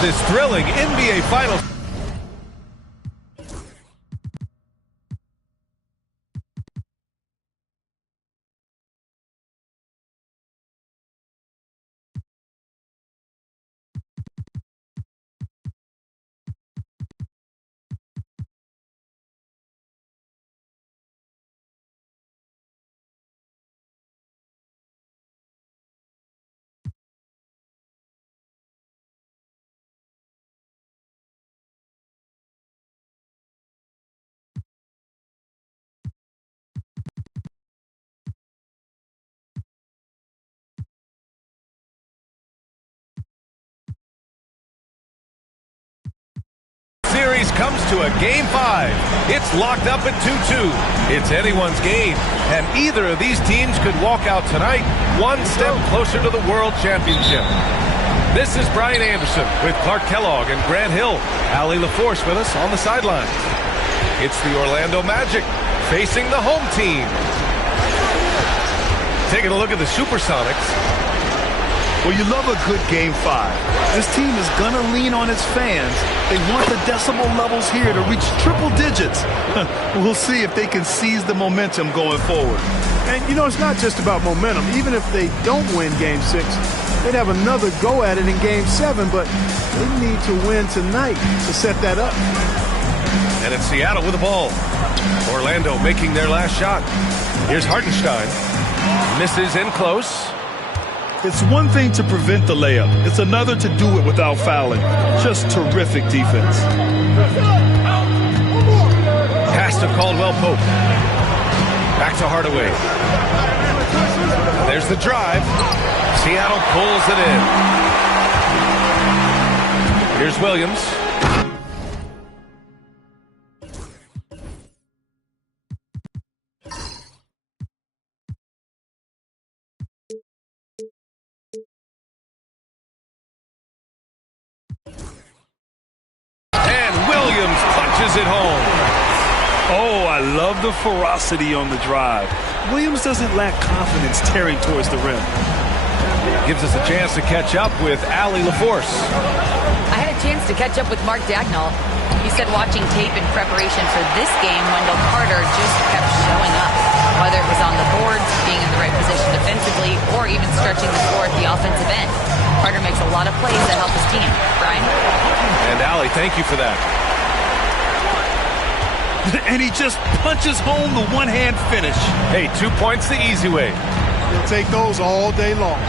This thrilling NBA Finals. Series comes to a Game 5. It's locked up at 2-2. It's anyone's game, and either of these teams could walk out tonight one step closer to the World Championship. This is Brian Anderson with Clark Kellogg and Grant Hill. Allie LaForce with us on the sidelines. It's the Orlando Magic facing the home team. Taking a look at the SUPERSONICs. Well, you love a good Game 5. This team is going to lean on its fans. They want the decibel levels here to reach triple digits. We'll see if they can seize the momentum going forward. And, you know, it's not just about momentum. Even if they don't win Game 6, they'd have another go at it in Game 7, but they need to win tonight to set that up. And it's Seattle with the ball. Orlando making their last shot. Here's Hartenstein. Misses in close. It's one thing to prevent the layup. It's another to do it without fouling. Just terrific defense. Pass to Caldwell Pope. Back to Hardaway. There's the drive. Seattle pulls it in. Here's Williams. Punches it home. Oh, I love the ferocity on the drive. Williams doesn't lack confidence tearing towards the rim. Gives us a chance to catch up with Allie LaForce. I had a chance to catch up with Mark Dagnall. He said watching tape in preparation for this game, Wendell Carter just kept showing up. Whether it was on the boards, being in the right position defensively, or even stretching the floor at the offensive end. Carter makes a lot of plays that help his team. Brian? And Allie, thank you for that. And he just punches home the one-hand finish. Hey, 2 points the easy way. He'll take those all day long.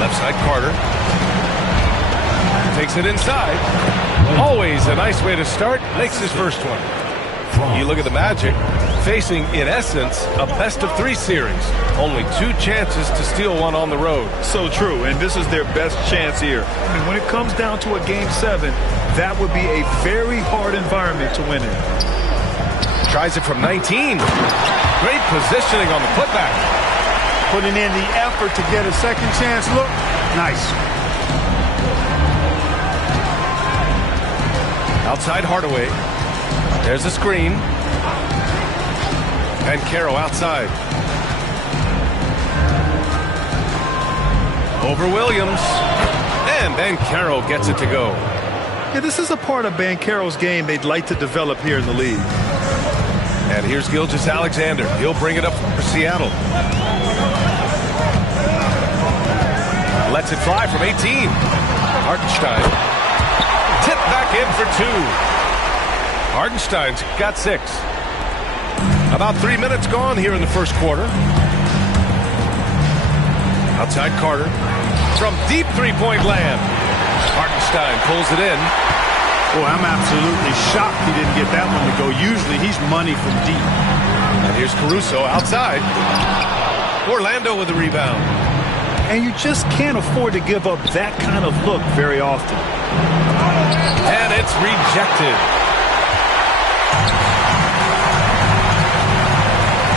Left side, Carter. Takes it inside. Always a nice way to start. Makes his first one. You look at the Magic, facing, in essence, a best-of-3 series. Only 2 chances to steal one on the road. So true, and this is their best chance here. And when it comes down to a Game 7, that would be a very hard environment to win in. Tries it from 19. Great positioning on the putback. Putting in the effort to get a second chance look. Nice. Outside Hardaway. There's a screen. And Caro outside. Over Williams. And Caro gets it to go. Yeah, this is a part of Banchero's game they'd like to develop here in the league. And here's Gilgeous-Alexander. He'll bring it up for Seattle. Lets it fly from 18. Hartenstein. Tip back in for 2. Hartenstein's got 6. About 3 minutes gone here in the first quarter. Outside Carter. From deep three-point land. Hartenstein pulls it in. Boy, I'm absolutely shocked he didn't get that one to go. Usually he's money from deep. And here's Caruso outside. Orlando with the rebound. And you just can't afford to give up that kind of look very often. And it's rejected.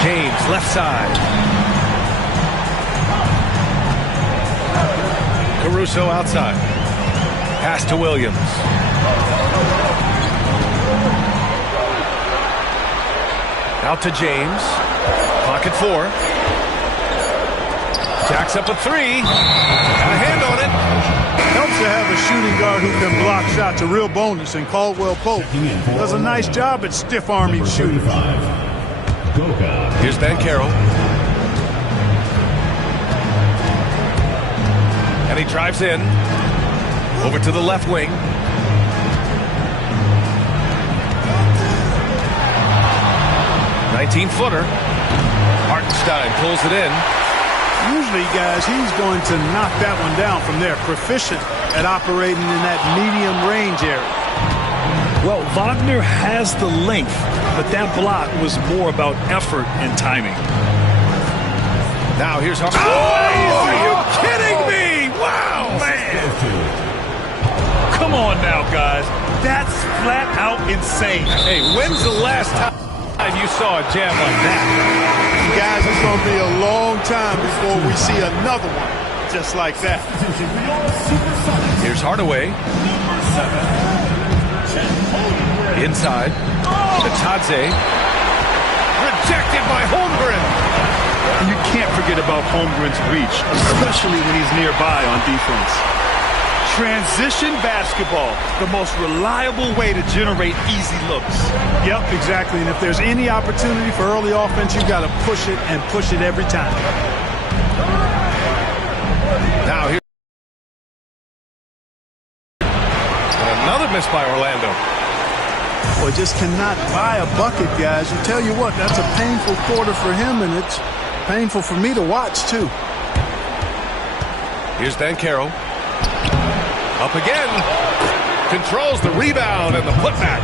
James, left side. Caruso outside. Pass to Williams. Out to James. Pocket 4. Jacks up a 3. Got a hand on it. Helps to have a shooting guard who can block shots. A real bonus. And Caldwell Pope does a nice job at stiff-arming shooters. Here's Banchero. And he drives in. Over to the left wing. "19-footer. Hartenstein pulls it in. Usually, guys, he's going to knock that one down from there. Proficient at operating in that medium range area. Well, Wagner has the length, but that block was more about effort and timing. Now here's Hartenstein. Oh, are you kidding me? Wow, man. Come on now, guys. That's flat out insane. Hey, when's the last time you saw a jam like that? Guys, it's going to be a long time before we see another one just like that. Here's Hardaway. Inside. To Tadze. Rejected by Holmgren. And you can't forget about Holmgren's reach, especially when he's nearby on defense. Transition basketball, the most reliable way to generate easy looks. Yep, exactly. And if there's any opportunity for early offense, you've got to push it and push it every time. Now here. Another miss by Orlando. Boy, just cannot buy a bucket, guys. You tell you what, that's a painful quarter for him, and it's painful for me to watch, too. Here's Banchero. Up again. Controls the rebound and the putback.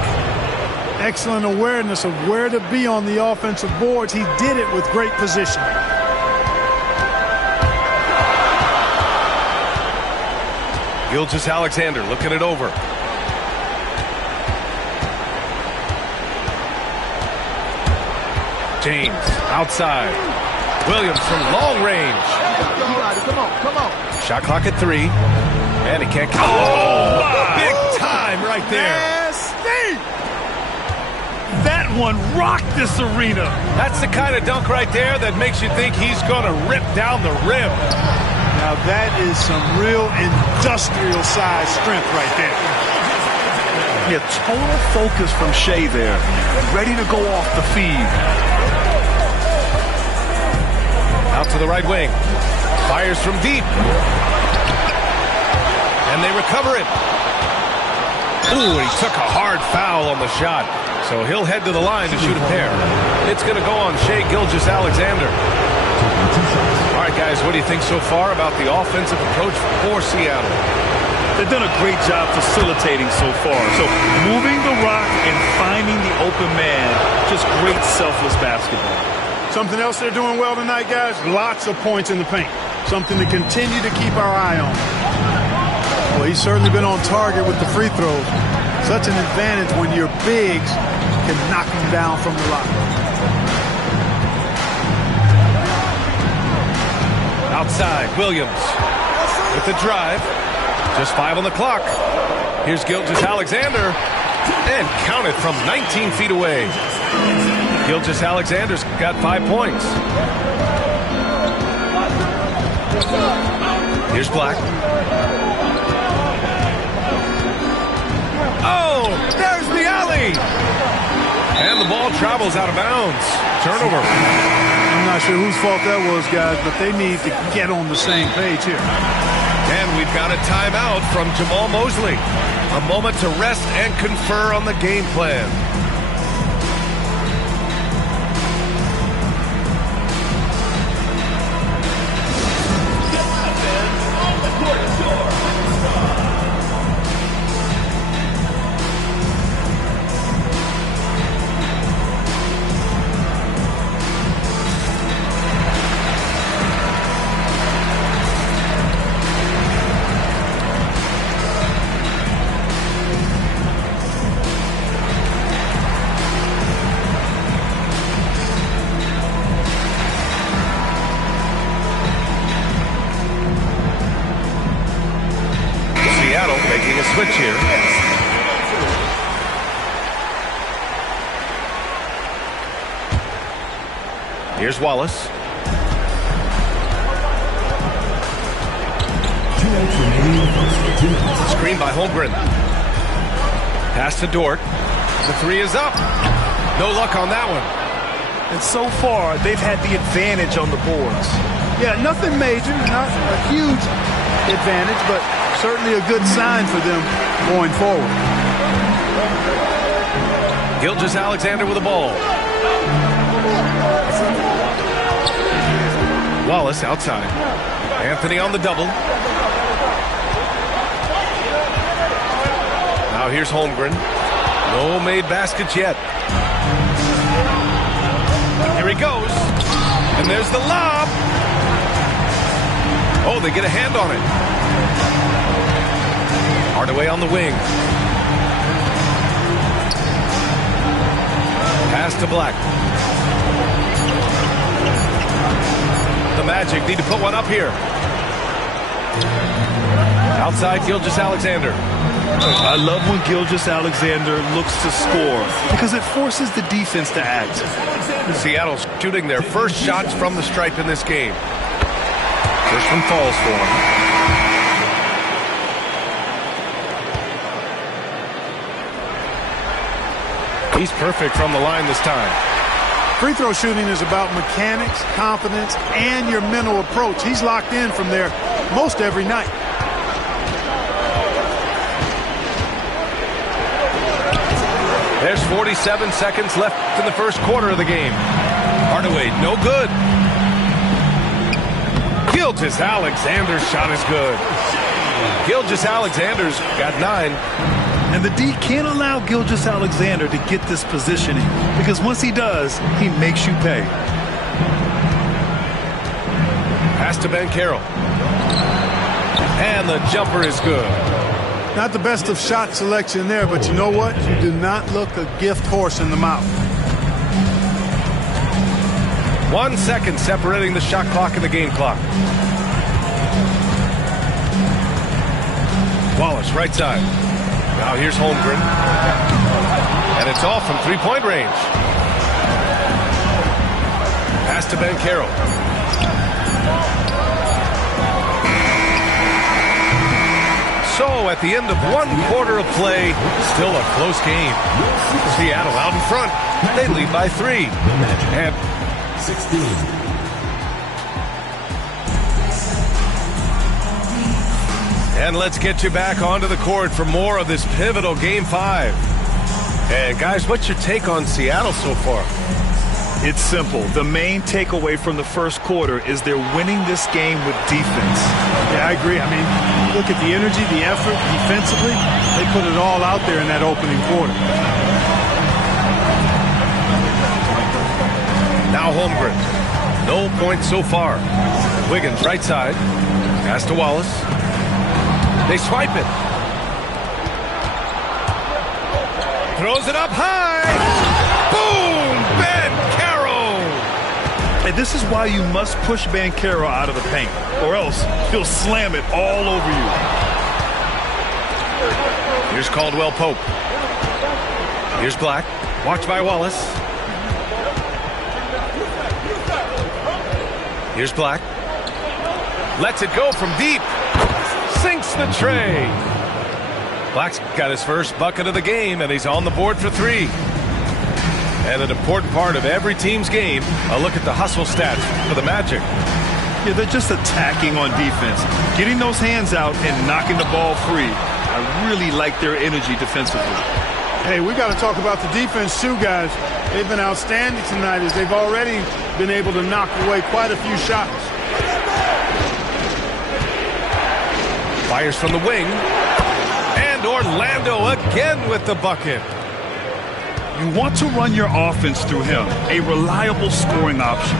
Excellent awareness of where to be on the offensive boards. He did it with great position. Gilgeous-Alexander looking it over. James outside. Williams from long range. Come on. Shot clock at 3. And he can't. Oh, big time right there. That one rocked this arena. That's the kind of dunk right there that makes you think he's going to rip down the rim. Now that is some real industrial size strength right there. Yeah, total focus from Shea there. Ready to go off the feed. Out to the right wing. Fires from deep. And they recover it. Ooh, he took a hard foul on the shot. So he'll head to the line to shoot a pair. It's going to go on Shea Gilgeous-Alexander. All right, guys, what do you think so far about the offensive approach for Seattle? They've done a great job facilitating so far. So moving the rock and finding the open man, just great selfless basketball. Something else they're doing well tonight, guys, lots of points in the paint. Something to continue to keep our eye on. Well, he's certainly been on target with the free throws. Such an advantage when your bigs can knock him down from the line. Outside, Williams with the drive. Just 5 on the clock. Here's Gilgeous-Alexander. And count it from 19 feet away. Gilgeous-Alexander's got 5 points. Here's Black. Oh, there's the alley. And the ball travels out of bounds. Turnover. I'm not sure whose fault that was, guys, but they need to get on the same page here. And we've got a timeout from Jamal Mosley. A moment to rest and confer on the game plan. Making a switch here. Here's Wallace. Screen by Holmgren. Pass to Dort. The 3 is up. No luck on that one. And so far, they've had the advantage on the boards. Yeah, nothing major, not a huge advantage, but certainly a good sign for them going forward. Gilgeous-Alexander with the ball. Wallace outside. Anthony on the double. Now here's Holmgren. No made baskets yet. Here he goes. And there's the lob. Oh, they get a hand on it. Hardaway on the wing. Pass to Black. The Magic need to put one up here. Outside Gilgeous-Alexander. I love when Gilgeous-Alexander looks to score because it forces the defense to act. Seattle's shooting their first shots from the stripe in this game. First one falls for him. He's perfect from the line this time. Free throw shooting is about mechanics, confidence, and your mental approach. He's locked in from there most every night. There's 47 seconds left in the first quarter of the game. Hardaway, no good. Gilgeous-Alexander's shot is good. Gilgeous-Alexander's got 9. And the D can't allow Gilgeous-Alexander to get this positioning because once he does, he makes you pay. Pass to Ben Carroll. And the jumper is good. Not the best of shot selection there, but you know what? You do not look a gift horse in the mouth. 1 second separating the shot clock and the game clock. Wallace, right side. Now here's Holmgren. And it's off from three-point range. Pass to Banchero. So at the end of 1 quarter of play, still a close game. Seattle out in front. They lead by 3. And 16. And let's get you back onto the court for more of this pivotal Game 5. And guys, what's your take on Seattle so far? It's simple. The main takeaway from the first quarter is they're winning this game with defense. Yeah, I agree. I mean, look at the energy, the effort, defensively. They put it all out there in that opening quarter. Now Holmgren. No points so far. Wiggins right side. Pass to Wallace. They swipe it. Throws it up high. Boom! Banchero! And this is why you must push Banchero out of the paint, or else he'll slam it all over you. Here's Caldwell Pope. Here's Black. Watched by Wallace. Here's Black. Lets it go from deep. Sinks the tray. Black's got his first bucket of the game, and he's on the board for 3. And an important part of every team's game, a look at the hustle stats for the Magic. Yeah, they're just attacking on defense, getting those hands out and knocking the ball free. I really like their energy defensively. Hey, we got to talk about the defense too, guys. They've been outstanding tonight as they've already been able to knock away quite a few shots. Fires from the wing. And Orlando again with the bucket. You want to run your offense through him, a reliable scoring option.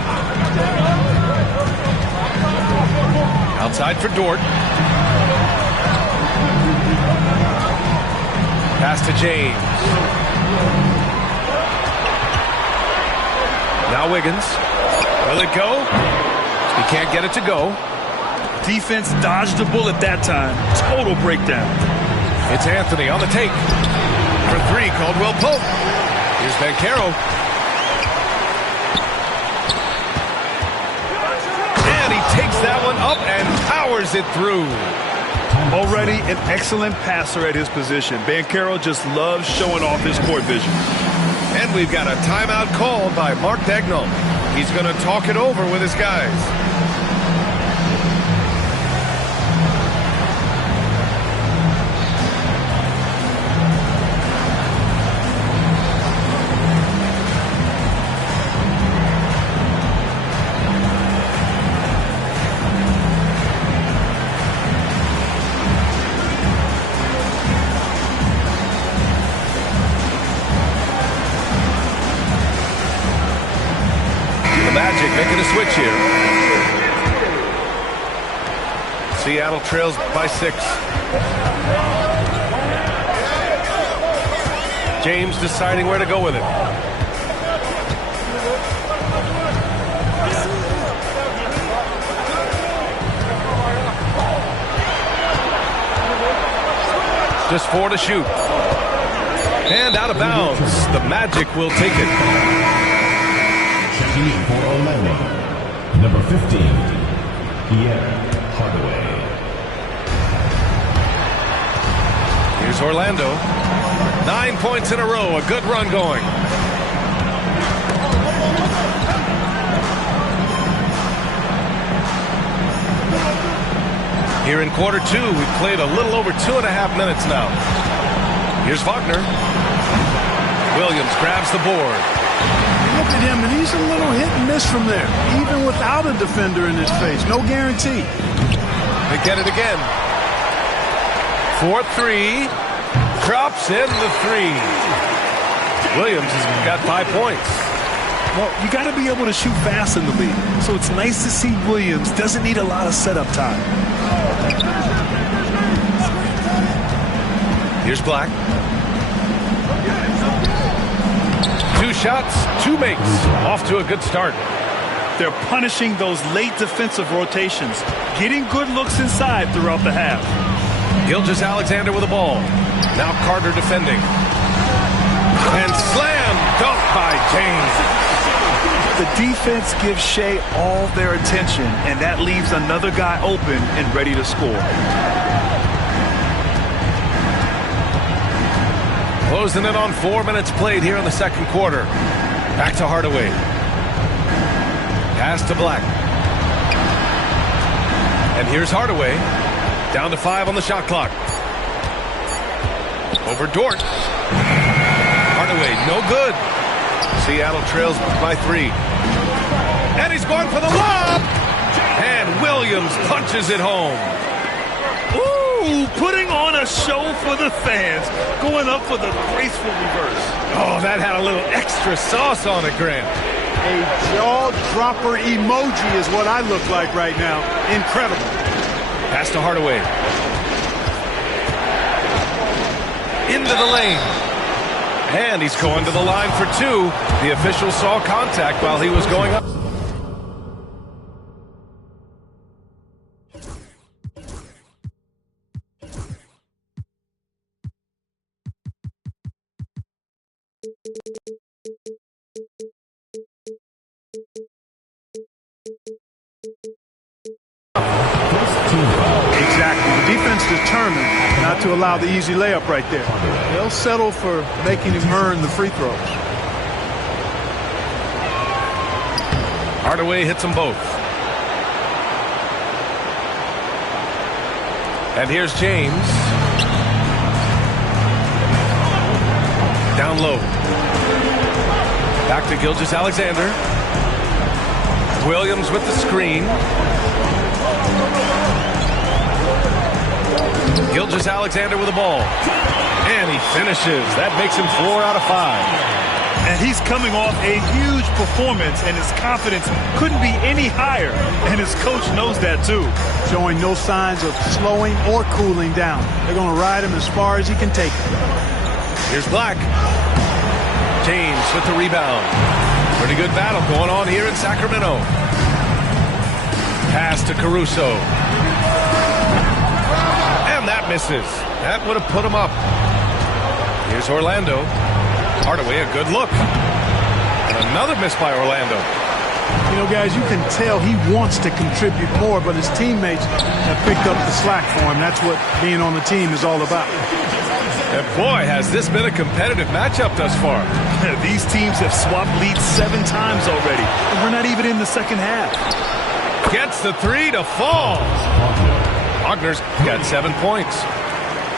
Outside for Dort. Pass to James. Now Wiggins. Will it go? He can't get it to go. Defense dodged the bullet that time. Total breakdown. It's Anthony on the take. For 3, Caldwell Pope. Here's Banchero. And he takes that one up and powers it through. Already an excellent passer at his position. Banchero just loves showing off his court vision. And we've got a timeout called by Mark Daigneault. He's going to talk it over with his guys. Making a switch here. Seattle trails by 6. James deciding where to go with it. Just 4 to shoot. And out of bounds. The Magic will take it. For Orlando, number 15, Pierre Hardaway. Here's Orlando. 9 points in a row. A good run going. Here in quarter 2, we've played a little over 2.5 minutes now. Here's Wagner. Williams grabs the board. Look at him, and he's a little hit and miss from there, even without a defender in his face. No guarantee. They get it again. 4-3. Drops in the 3. Williams has got 5 points. Well, you got to be able to shoot fast in the league. So it's nice to see Williams doesn't need a lot of setup time. Here's Black. 2 shots, 2 makes. Off to a good start. They're punishing those late defensive rotations, getting good looks inside throughout the half. Gilgeous-Alexander with the ball. Now Carter defending. And slam dunk by James. The defense gives Shea all their attention, and that leaves another guy open and ready to score. Closing in on 4 minutes played here in the second quarter. Back to Hardaway. Pass to Black. And here's Hardaway. Down to 5 on the shot clock. Over Dort. Hardaway, no good. Seattle trails by 3. And he's going for the lob. And Williams punches it home. Ooh, putting on a show for the fans. Going up for the graceful reverse. Oh, that had a little extra sauce on it, Grant. A jaw-dropper emoji is what I look like right now. Incredible. Pass to Hardaway. Into the lane. And he's going to the line for 2. The official saw contact while he was going up. Exactly. The defense determined not to allow the easy layup right there. They'll settle for making him earn the free throws. Hardaway hits them both. And here's James. Down low. Back to Gilgeous-Alexander. Williams with the screen. Gilgeous-Alexander with the ball. And he finishes. That makes him 4 out of 5. And he's coming off a huge performance, and his confidence couldn't be any higher. And his coach knows that, too. Showing no signs of slowing or cooling down. They're going to ride him as far as he can take it. Here's Black. James with the rebound. Pretty good battle going on here in Sacramento. Pass to Caruso. And that misses. That would have put him up. Here's Orlando. Hardaway, a good look. And another miss by Orlando. You know, guys, you can tell he wants to contribute more, but his teammates have picked up the slack for him. That's what being on the team is all about. And boy, has this been a competitive matchup thus far. These teams have swapped leads 7 times already, and we're not even in the second half. Gets the 3 to fall. Wagner's got 7 points.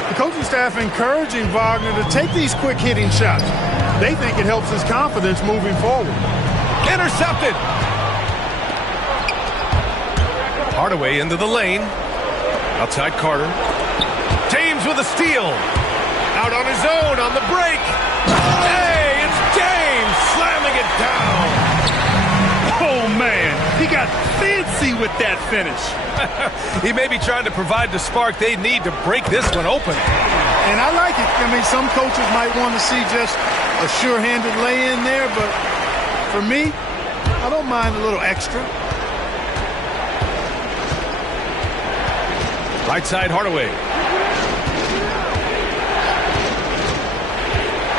The coaching staff encouraging Wagner to take these quick hitting shots. They think it helps his confidence moving forward. Intercepted. Hardaway into the lane. Outside Carter. James with a steal. Out on his own on the break. Hey, it's James slamming it down. Oh, man, he got fancy with that finish. He may be trying to provide the spark they need to break this one open. And I like it. I mean, some coaches might want to see just a sure-handed lay-in there, but for me, I don't mind a little extra. Right side, Hardaway.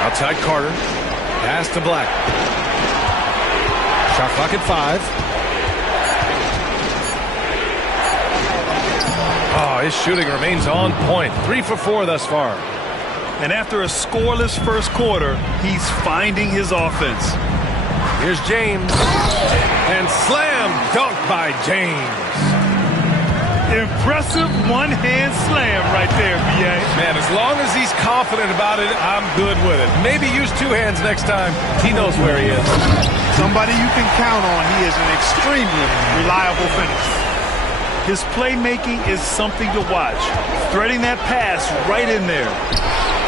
Outside Carter. Pass to Black. Shot clock at 5. Oh, his shooting remains on point. 3 for 4 thus far. And after a scoreless first quarter, he's finding his offense. Here's James. And slam dunk by James. Impressive one-hand slam right there, B.A. Man, as long as he's confident about it, I'm good with it. Maybe use 2 hands next time. He knows where he is. Somebody you can count on. He is an extremely reliable finisher. His playmaking is something to watch. Threading that pass right in there.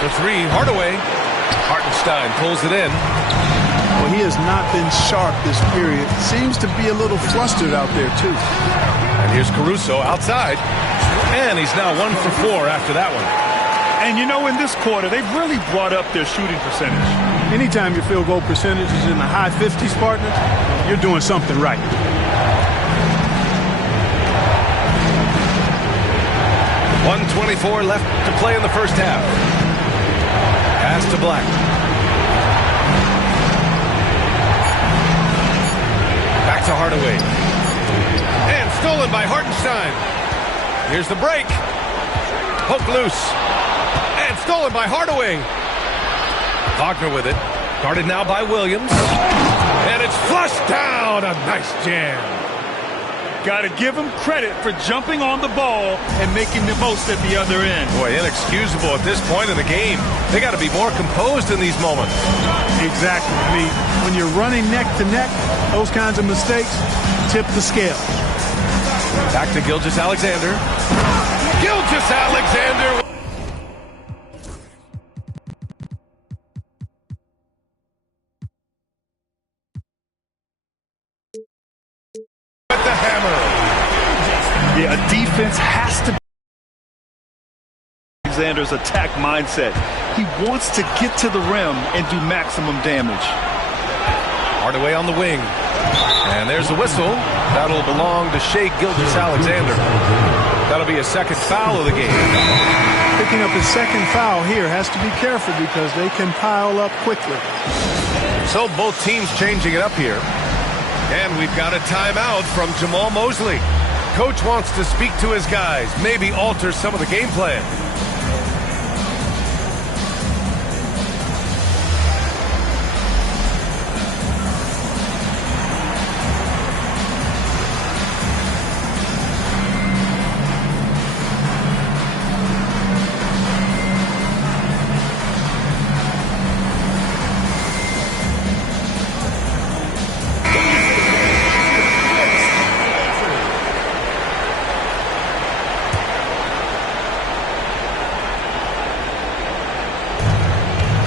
For 3, Hardaway. Hartenstein pulls it in. Well, he has not been sharp this period. Seems to be a little flustered out there, too. And here's Caruso outside. And he's now 1 for 4 after that one. And you know, in this quarter, they've really brought up their shooting percentage. Anytime your field goal percentage is in the high 50s, partner, you're doing something right. .124 left to play in the first half. Pass to Black. to Hardaway. And stolen by Hartenstein. Here's the break. Poke loose. And stolen by Hardaway. Wagner with it. Guarded now by Williams. And it's flushed down. A nice jam. Got to give him credit for jumping on the ball and making the most at the other end. Boy, inexcusable at this point in the game. They got to be more composed in these moments. Exactly. I mean, when you're running neck to neck, those kinds of mistakes tip the scale. Back to Gilgeous-Alexander. Gilgeous-Alexander. With the hammer. Yeah, a defense has to be Alexander's attack mindset. He wants to get to the rim and do maximum damage. Hardaway on the wing. And there's the whistle. That'll belong to Shai Gilgeous-Alexander. That'll be a second foul of the game. Picking up his second foul here, has to be careful because they can pile up quickly. So both teams changing it up here. And we've got a timeout from Jamal Mosley. Coach wants to speak to his guys, maybe alter some of the game plan.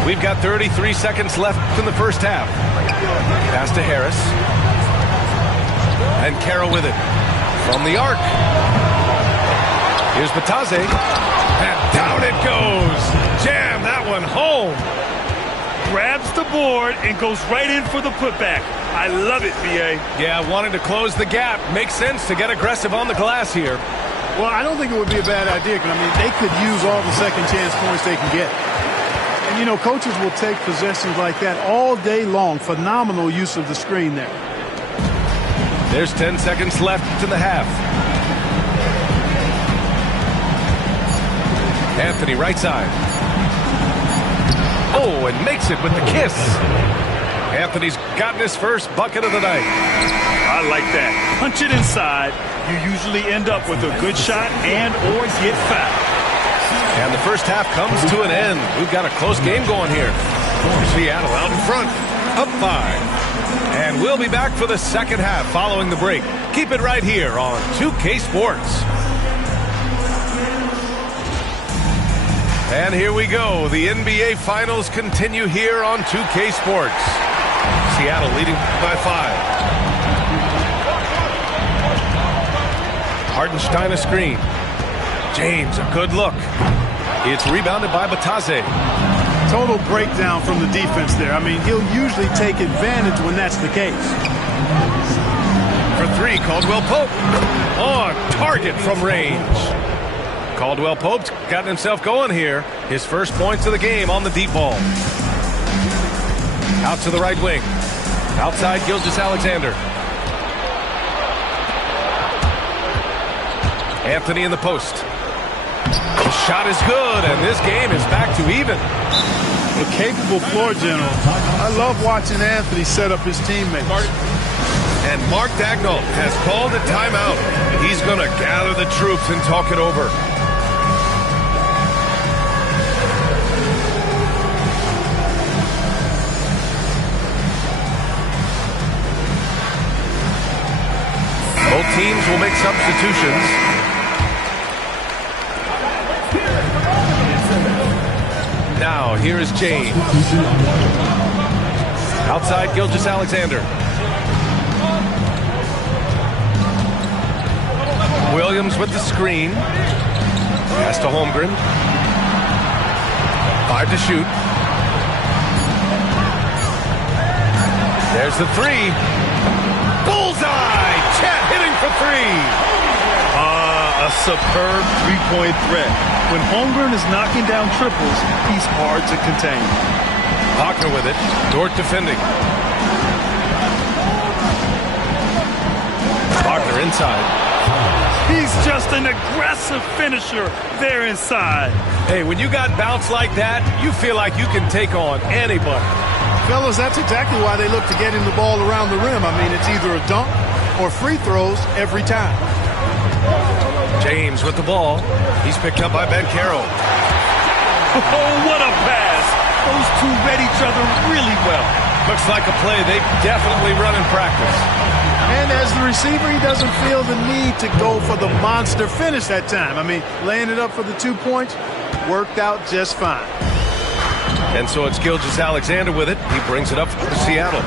We've got 33 seconds left in the first half. Pass to Harris. And Carroll with it. From the arc. Here's Batase. And down it goes. Jam that one home. Grabs the board and goes right in for the putback. I love it, B.A. Yeah, wanting to close the gap. Makes sense to get aggressive on the glass here. Well, I don't think it would be a bad idea. I mean, they could use all the second chance points they can get. And, you know, coaches will take possessions like that all day long. Phenomenal use of the screen there. There's 10 seconds left in the half. Anthony right side. Oh, and makes it with the kiss. Anthony's gotten his first bucket of the night. I like that. Punch it inside. You usually end up with a good shot and or get fouled. And the first half comes to an end. We've got a close game going here. Seattle out in front, up 5. And we'll be back for the second half following the break. Keep it right here on 2K Sports. And here we go. The NBA Finals continue here on 2K Sports. Seattle leading by 5. Hartenstein a screen. James, a good look. It's rebounded by Batase. Total breakdown from the defense there. I mean, he'll usually take advantage when that's the case. For 3, Caldwell Pope. On target from range. Caldwell Pope's gotten himself going here. His first points of the game on the deep ball. Out to the right wing. Outside Gilgeous-Alexander. Anthony in the post. The shot is good, and this game is back to even. A capable floor general. I love watching Anthony set up his teammates. And Mark Dagnall has called a timeout. He's going to gather the troops and talk it over. Both teams will make substitutions. Now, here is James. Outside Gilgeous-Alexander. Williams with the screen. Pass to Holmgren. 5 to shoot. There's the 3. Bullseye! Chet hitting for 3. A superb three-point threat. When Holmgren is knocking down triples, he's hard to contain. Wagner with it. Dort defending. Wagner inside. He's just an aggressive finisher there inside. Hey, when you got bounce like that, you feel like you can take on anybody. Fellas, that's exactly why they look to get him the ball around the rim. I mean, it's either a dunk or free throws every time. James with the ball. He's picked up by Ben Carroll. Oh, what a pass. Those two read each other really well. Looks like a play they definitely run in practice. And as the receiver, he doesn't feel the need to go for the monster finish that time. I mean, laying it up for the 2 points worked out just fine. And so it's Gilgeous-Alexander with it. He brings it up for Seattle.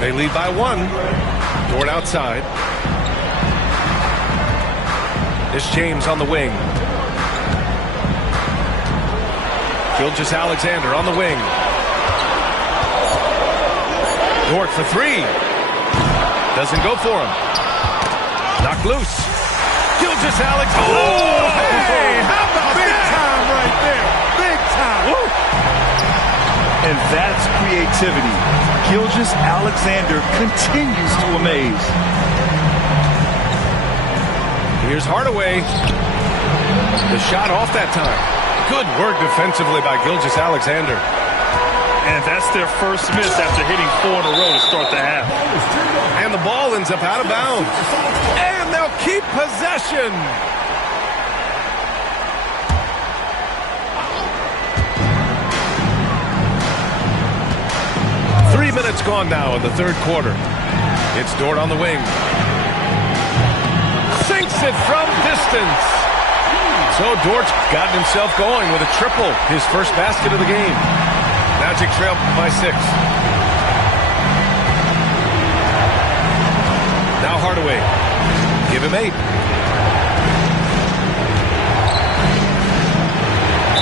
They lead by 1. Dort outside. It's James on the wing. Gilgeous-Alexander on the wing. Dort for 3. Doesn't go for him. Knocked loose. Gilgeous-Alexander. Oh, hey, how about big time right there? Big time. Woo. And that's creativity. Gilgeous-Alexander continues to amaze. Here's Hardaway. The shot off that time. Good work defensively by Gilgeous-Alexander. And that's their first miss after hitting 4 in a row to start the half. And the ball ends up out of bounds. And they'll keep possession. Three minutes gone now in the third quarter. It's Dort on the wing. Sinks it from distance. So Dort's gotten himself going with a triple, his first basket of the game. Magic trail by 6. Now Hardaway. Give him 8.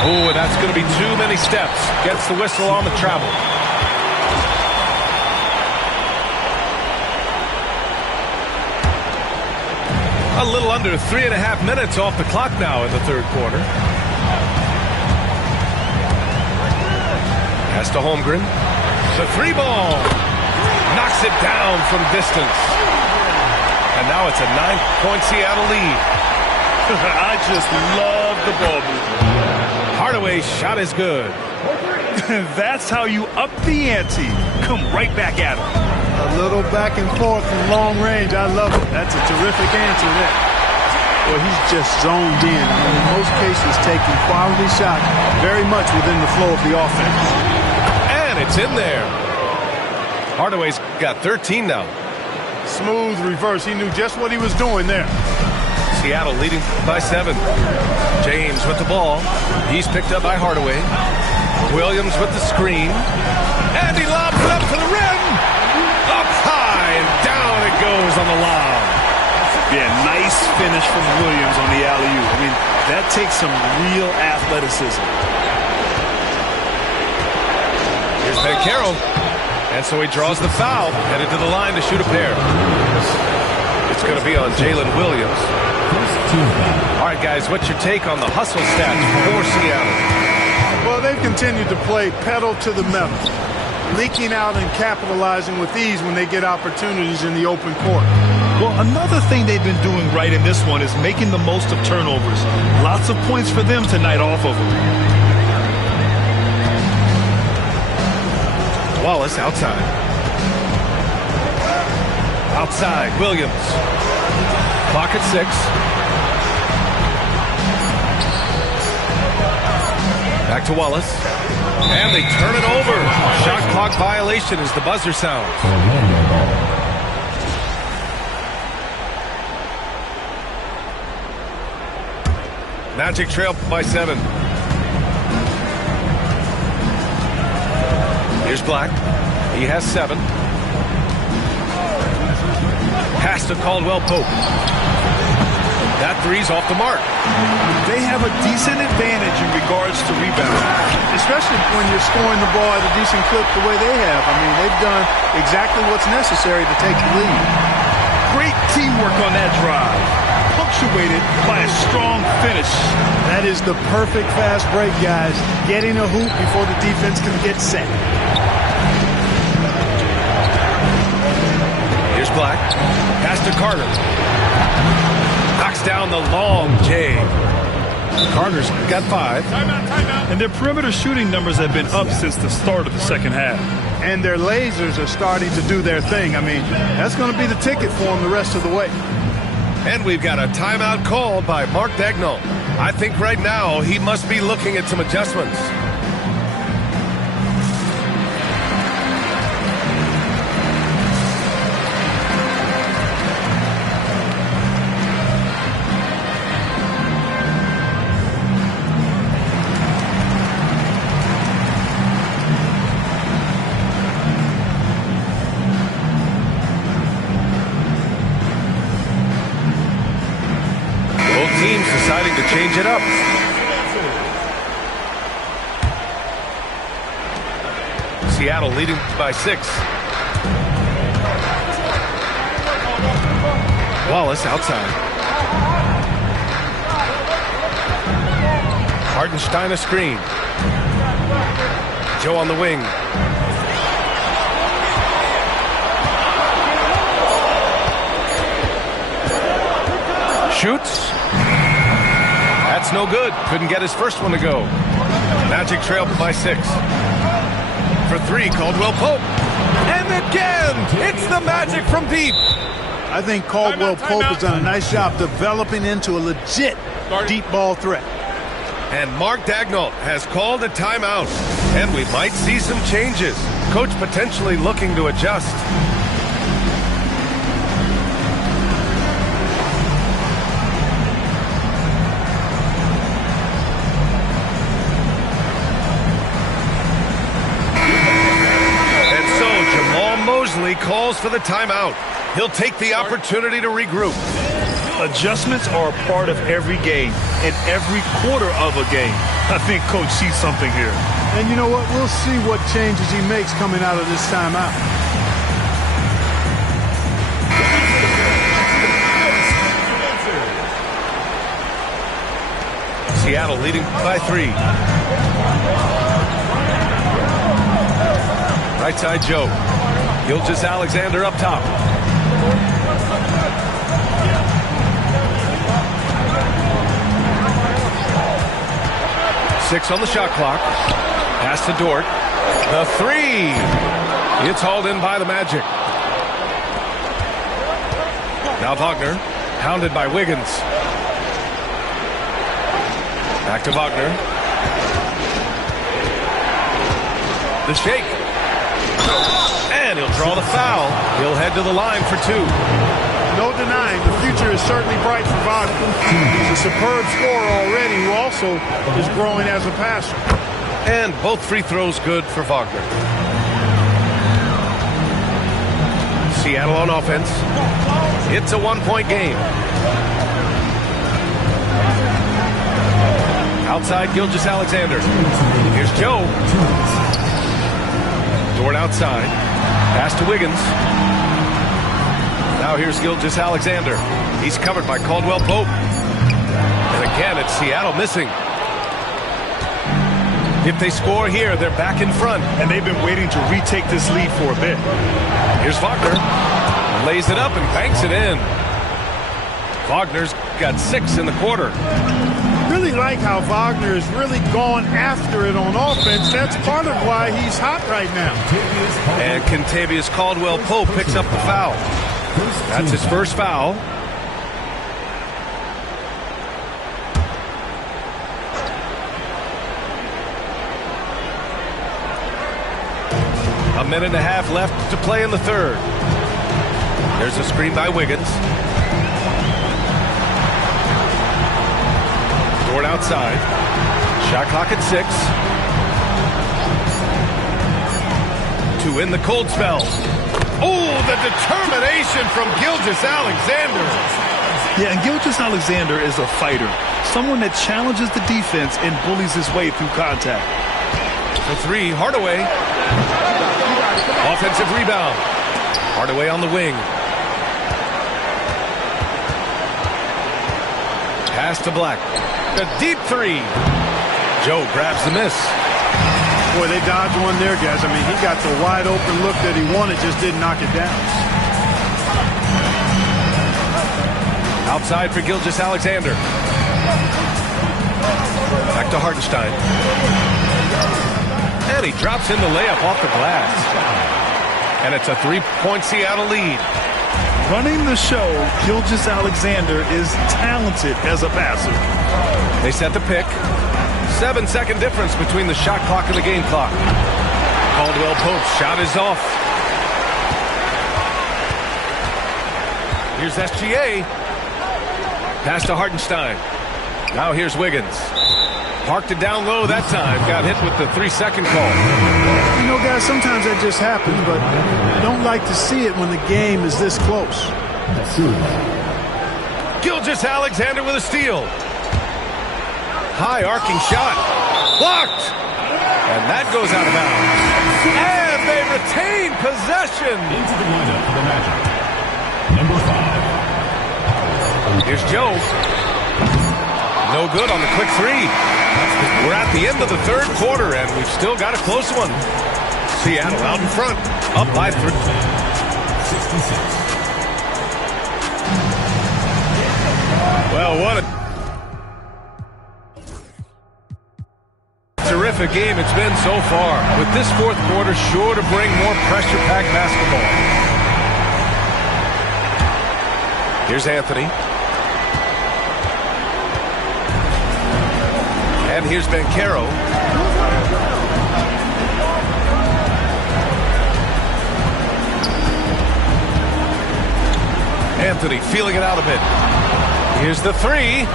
Oh, that's going to be too many steps. Gets the whistle on the travel. A little under 3.5 minutes off the clock now in the third quarter. Pass to Holmgren. The 3 ball. Knocks it down from distance. And now it's a 9-point Seattle lead. I just love the ball movement. Hardaway's shot is good. That's how you up the ante. Come right back at him. A little back and forth from long range. I love it. That's a terrific answer there. Well, he's just zoned in. I mean, in most cases, taking quality shots very much within the flow of the offense. And it's in there. Hardaway's got 13 now. Smooth reverse. He knew just what he was doing there. Seattle leading by 7. James with the ball. He's picked up by Hardaway. Williams with the screen. And he lobs it up to the rim. Up high and down it goes on the lob. Yeah, nice finish from Williams on the alley-oop. I mean, that takes some real athleticism. Here's Ben Carroll. And so he draws the foul, headed to the line to shoot a pair. It's going to be on Jalen Williams. All right, guys, what's your take on the hustle stats for Seattle? Well, they've continued to play pedal to the metal, leaking out and capitalizing with ease when they get opportunities in the open court. Well, another thing they've been doing right in this one is making the most of turnovers. Lots of points for them tonight off of them. Wallace outside. Outside, Williams. Clock at 6. Back to Wallace. And they turn it over. Shot clock violation as the buzzer sounds. Magic trail by 7. Here's Black. He has 7. Pass to Caldwell Pope. That three's off the mark. They have a decent advantage in regards to rebounding. Especially when you're scoring the ball at a decent clip the way they have. I mean, they've done exactly what's necessary to take the lead. Great teamwork on that drive. Punctuated by a strong finish. That is the perfect fast break, guys. Getting a hoop before the defense can get set. Here's Black. Pass to Carter. Knocks down the long J. Carter's got 5. And their perimeter shooting numbers have been up since the start of the second half. And their lasers are starting to do their thing. I mean, that's going to be the ticket for them the rest of the way. And we've got a timeout called by Mark Daigneault. I think right now he must be looking at some adjustments. Teams deciding to change it up. Seattle leading by 6. Wallace outside. Hartenstein a screen. Joe on the wing. Shoots. That's no good. Couldn't get his first one to go. Magic trail by 6. For 3, Caldwell Pope. And again, it's the Magic from deep. I think Caldwell Pope has done a nice job developing into a legit deep ball threat. And Mark Daigneault has called a timeout. And we might see some changes. Coach potentially looking to adjust. Mosley calls for the timeout. He'll take the opportunity to regroup. Adjustments are a part of every game and every quarter of a game. I think Coach sees something here. And you know what? We'll see what changes he makes coming out of this timeout. Seattle leading by 3. Right side Joe. Gilgeous-Alexander up top. Six on the shot clock. Pass to Dort. The 3. It's hauled in by the Magic. Now Wagner, hounded by Wiggins. Back to Wagner. The shake. And he'll draw the foul. He'll head to the line for 2. No denying, the future is certainly bright for Wagner. He's a superb scorer already who also is growing as a passer. And both free throws good for Wagner. Seattle on offense. It's a 1-point game. Outside Gilgeous-Alexander. Here's Joe. Dort outside. Pass to Wiggins. Now here's Gilgeous-Alexander. He's covered by Caldwell Pope. And again, it's Seattle missing. If they score here, they're back in front. And they've been waiting to retake this lead for a bit. Here's Wagner. Lays it up and banks it in. Wagner's got 6 in the quarter. Really like how Wagner is really going after it on offense. That's part of why he's hot right now. And Kentavious Caldwell-Pope picks up the foul. That's his first foul. A minute and a half left to play in the third. There's a screen by Wiggins. Dort outside. Shot clock at 6. 2 in the cold spell. Oh, the determination from Gilgeous-Alexander. Yeah, and Gilgeous-Alexander is a fighter. Someone that challenges the defense and bullies his way through contact. For 3, Hardaway. Offensive rebound. Hardaway on the wing. Pass to Black. A deep 3. Joe grabs the miss. Boy, they dodged one there, guys. I mean, he got the wide open look that he wanted, just didn't knock it down. Outside for Gilgeous-Alexander. Back to Hartenstein. And he drops in the layup off the glass. And it's a 3-point Seattle lead. Running the show, Gilgeous-Alexander is talented as a passer. They set the pick. 7-second difference between the shot clock and the game clock. Caldwell Pope's shot is off. Here's SGA. Pass to Hartenstein. Now here's Wiggins. Parked it down low that time. Got hit with the 3-second call. You know, guys, sometimes that just happens, but I don't like to see it when the game is this close. Gilgeous-Alexander with a steal. High arcing shot. Blocked. And that goes out of bounds. And they retain possession. Into the lineup for the Magic. Number 5. Here's Joe. No good on the quick three. We're at the end of the third quarter, and we've still got a close one. Seattle out in front, up by 3. 66. Well, what a terrific game it's been so far, with this fourth quarter sure to bring more pressure-packed basketball. Here's Anthony. And here's Banchero. Anthony feeling it out a bit. Here's the three.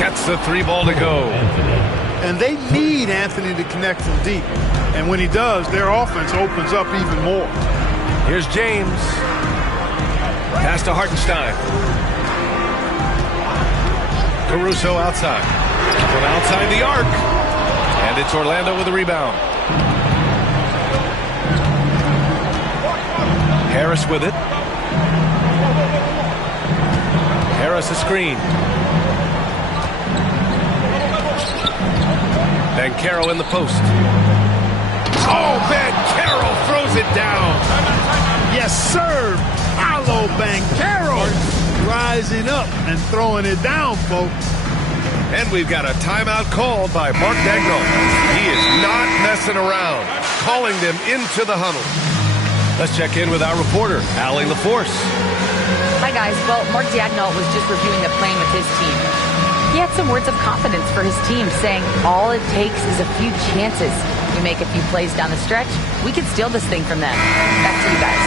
Gets the 3 ball to go. And they need Anthony to connect from deep. And when he does, their offense opens up even more. Here's James. Pass to Hartenstein. Caruso outside. From outside the arc. And it's Orlando with a rebound. Harris with it. Harris a screen. Banchero in the post. Oh, Banchero throws it down. Yes, sir. Paolo Banchero rising up and throwing it down, folks. And we've got a timeout called by Mark Daigneault. He is not messing around, calling them into the huddle. Let's check in with our reporter, Allie LaForce. Hi, guys. Well, Mark Daigneault was just reviewing the plan with his team. He had some words of confidence for his team, saying all it takes is a few chances. We make a few plays down the stretch, we can steal this thing from them. Back to you guys.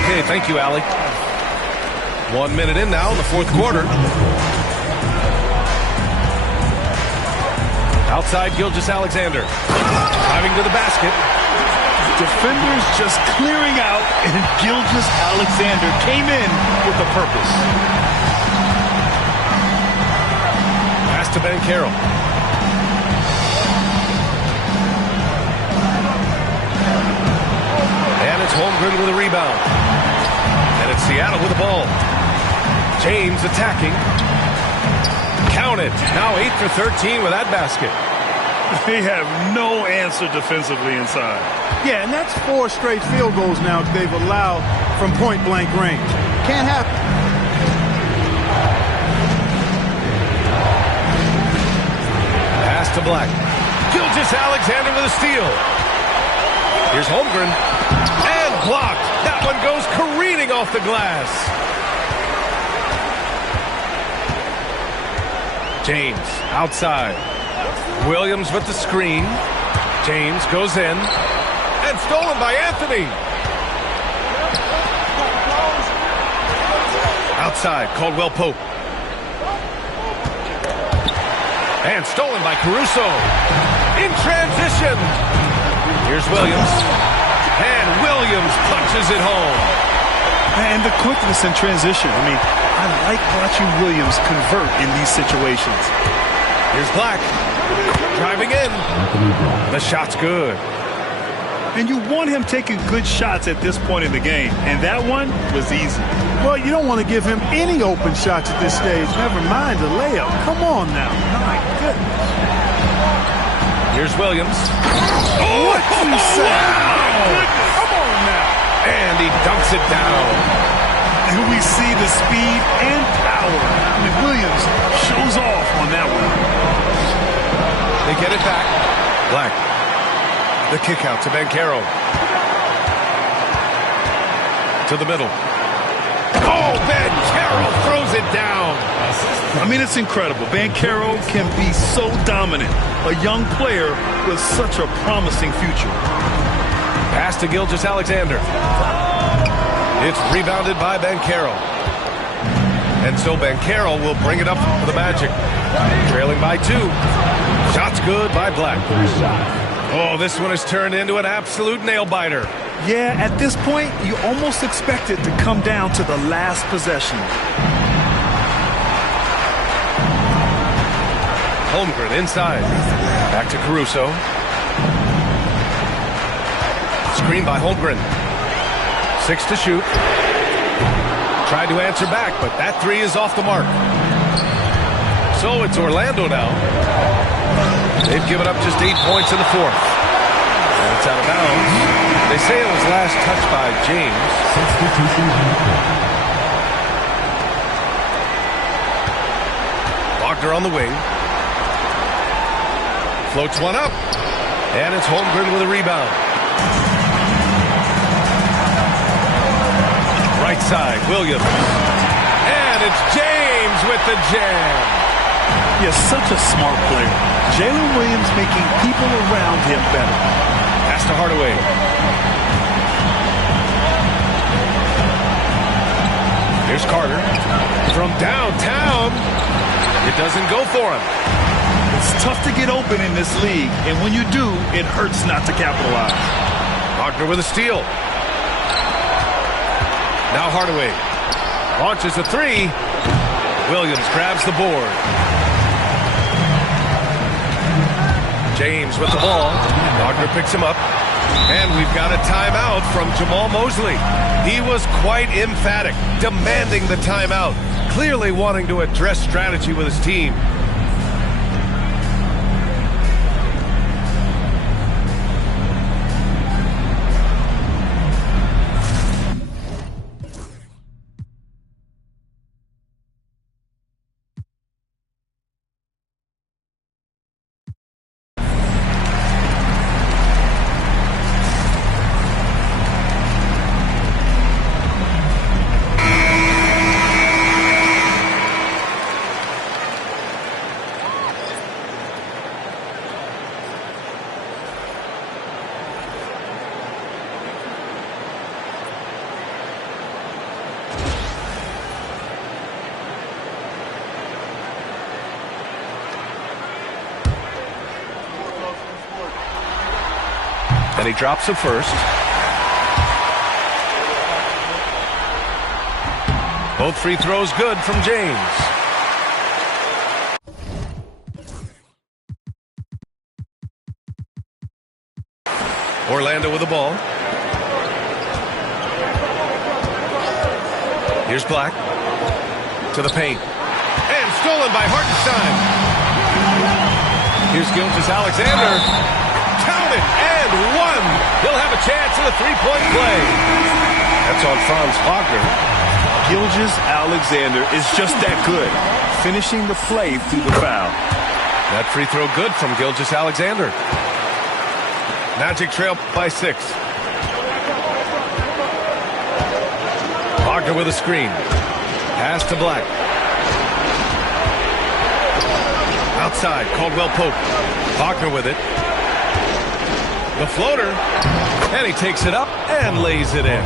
Okay, thank you, Allie. 1 minute in now in the fourth quarter. Outside Gilgeous-Alexander. Driving to the basket. Defenders just clearing out, and Gilgeous-Alexander came in with a purpose. Pass to Banchero. And it's Holmgren with a rebound. And it's Seattle with the ball. James attacking. Count it. Now 8 for 13 with that basket. They have no answer defensively inside. Yeah, and that's 4 straight field goals now they've allowed from point-blank range. Can't happen. Pass to Black. Gilgeous-Alexander with a steal. Here's Holmgren. And blocked. That one goes careening off the glass. James outside. Williams with the screen. James goes in. And stolen by Anthony. Outside, Caldwell Pope. And stolen by Caruso. In transition. Here's Williams. And Williams punches it home. And the quickness in transition. I mean, I like watching Williams convert in these situations. Here's Black. Driving in. The shot's good. And you want him taking good shots at this point in the game. And that one was easy. Well, you don't want to give him any open shots at this stage. Never mind the layup. Come on now. My goodness. Here's Williams. What you say? Wow. Come on now. And he dunks it down. And we see the speed and power. I mean, Williams shows off on that one. They get it back. Black. The kick out to Banchero. To the middle. Oh, Banchero throws it down. I mean, it's incredible. Banchero can be so dominant. A young player with such a promising future. Pass to Gilgeous-Alexander. It's rebounded by Banchero. And so Banchero will bring it up for the Magic. Trailing by 2. Shot's good by Black. Oh, this one has turned into an absolute nail-biter. Yeah, at this point, you almost expect it to come down to the last possession. Holmgren inside. Back to Caruso. Screen by Holmgren. 6 to shoot. Tried to answer back, but that 3 is off the mark. So it's Orlando now. They've given up just 8 points in the 4th. And it's out of bounds. They say it was last touched by James. Wagner on the wing. Floats one up. And it's Holmgren with a rebound. Right side, Williams. And it's James with the jam. He is such a smart player. Jalen Williams making people around him better. Pass to Hardaway. Here's Carter. From downtown. It doesn't go for him. It's tough to get open in this league, and when you do, it hurts not to capitalize. Wagner with a steal. Now Hardaway launches a 3. Williams grabs the board. James with the ball. Wagner picks him up. And we've got a timeout from Jamal Mosley. He was quite emphatic, demanding the timeout, clearly wanting to address strategy with his team. And he drops it first. Both free throws good from James. Orlando with the ball. Here's Black. To the paint. And stolen by Hartenstein. Here's Gilgeous-Alexander. Count it, and 1. He'll have a chance at a 3-point play. That's on Franz Wagner. Gilgeous-Alexander is just that good, finishing the play through the foul. That free throw good from Gilgeous-Alexander. Magic trail by 6. Wagner with a screen. Pass to Black. Outside, Caldwell Pope. Wagner with it. The floater, and he takes it up and lays it in.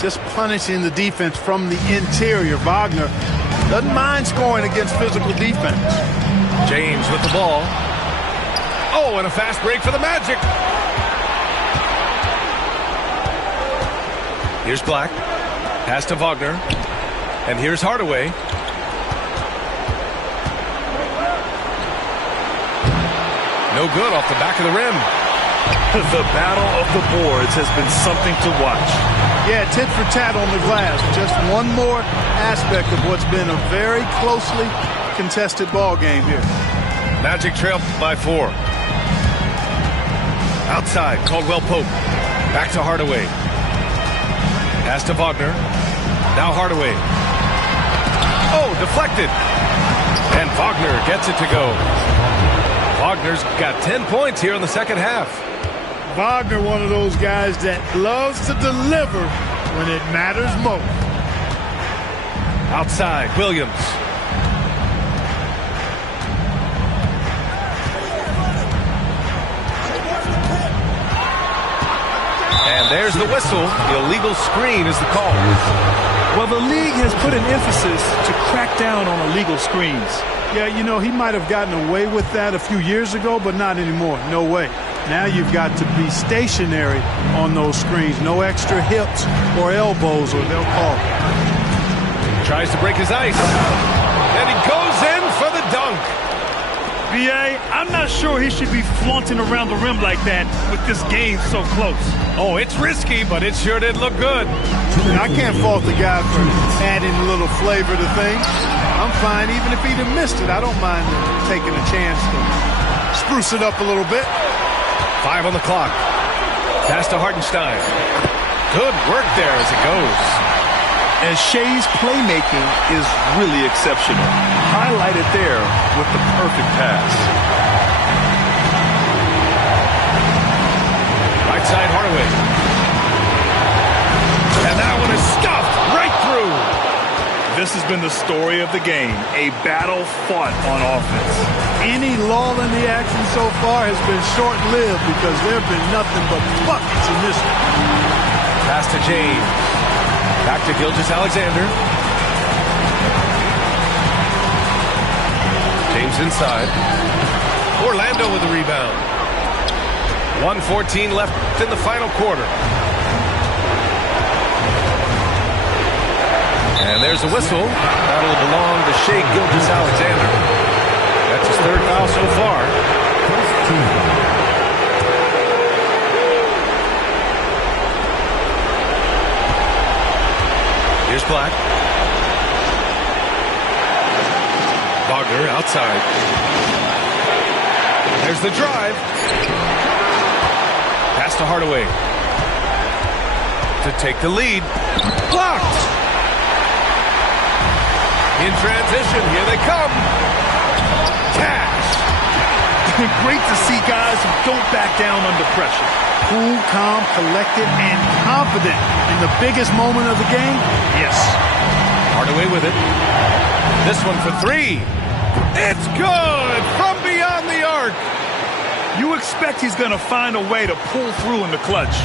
Just punishing the defense from the interior. Wagner doesn't mind scoring against physical defense. James with the ball. Oh, and a fast break for the Magic. Here's Black. Pass to Wagner. And here's Hardaway. No good off the back of the rim. The battle of the boards has been something to watch. Yeah, tit for tat on the glass. Just one more aspect of what's been a very closely contested ball game here. Magic trail by 4. Outside, Caldwell Pope. Back to Hardaway. Pass to Wagner. Now Hardaway. Oh, deflected. And Wagner gets it to go. Wagner's got 10 points here in the second half. Wagner, one of those guys that loves to deliver when it matters most. Outside, Williams. And there's the whistle. The illegal screen is the call. Well, the league has put an emphasis to crack down on illegal screens. Yeah, you know, he might have gotten away with that a few years ago, but not anymore. No way. Now you've got to be stationary on those screens. No extra hips or elbows, or they'll call it. Tries to break his ice. And he goes in for the dunk. B.A., I'm not sure he should be flaunting around the rim like that with this game so close. Oh, it's risky, but it sure did look good. I can't fault the guy for adding a little flavor to things. I'm fine even if he'd have missed it. I don't mind taking a chance to spruce it up a little bit. 5 on the clock. Pass to Hartenstein. Good work there as it goes. And Shea's playmaking is really exceptional. Highlighted there with the perfect pass. Right side, Hardaway. And that one is stuffed right through. This has been the story of the game, a battle fought on offense. Any lull in the action so far has been short-lived because there have been nothing but buckets in this one. Pass to James. Back to Gilgeous-Alexander. James inside. Orlando with the rebound. 1:14 left in the final quarter. And there's a whistle. That'll belong to Shai Gilgeous-Alexander. That's his third foul so far. Here's Black. Wagner outside. There's the drive. Pass to Hardaway. To take the lead. Blocked. In transition, here they come. Cash. Great to see guys who don't back down under pressure. Cool, calm, collected, and confident in the biggest moment of the game? Yes. Hardaway with it. This one for 3. It's good from beyond the arc. You expect he's going to find a way to pull through in the clutch.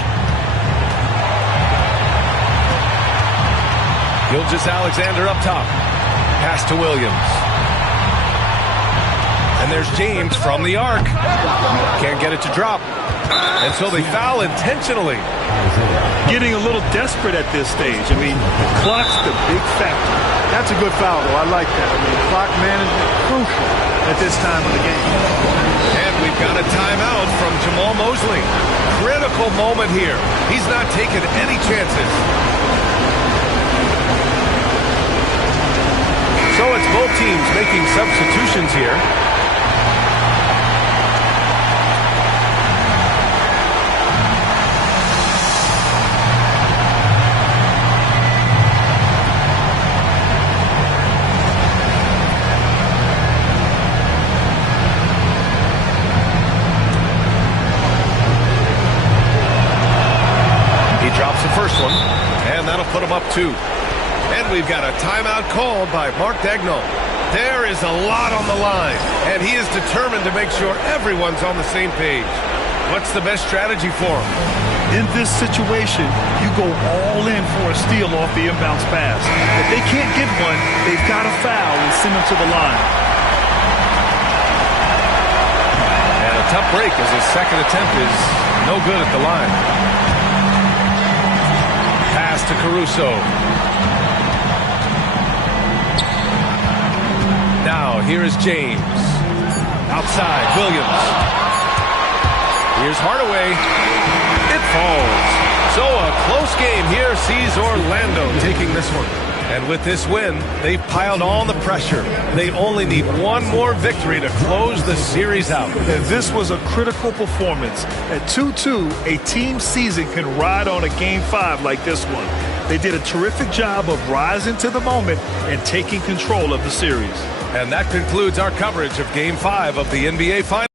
Gilgeous-Alexander up top. Pass to Williams. And there's James from the arc. Can't get it to drop. And so they foul intentionally. Getting a little desperate at this stage. I mean, the clock's the big factor. That's a good foul, though. I like that. I mean, clock management crucial at this time of the game. And we've got a timeout from Jamal Mosley. Critical moment here. He's not taking any chances. So it's both teams making substitutions here. He drops the first one, and that'll put him up 2. And we've got a timeout called by Mark Daigneault. There is a lot on the line, and he is determined to make sure everyone's on the same page. What's the best strategy for him? In this situation, you go all in for a steal off the inbounds pass. If they can't get one, they've got to foul and send them to the line. And a tough break as his second attempt is no good at the line. Pass to Caruso. Now, here is James. Outside, Williams. Here's Hardaway. It falls. So a close game here sees Orlando taking this one. And with this win, they've piled on the pressure. They only need one more victory to close the series out. And this was a critical performance. At 2-2, a team season can ride on a Game 5 like this one. They did a terrific job of rising to the moment and taking control of the series. And that concludes our coverage of Game 5 of the NBA Finals.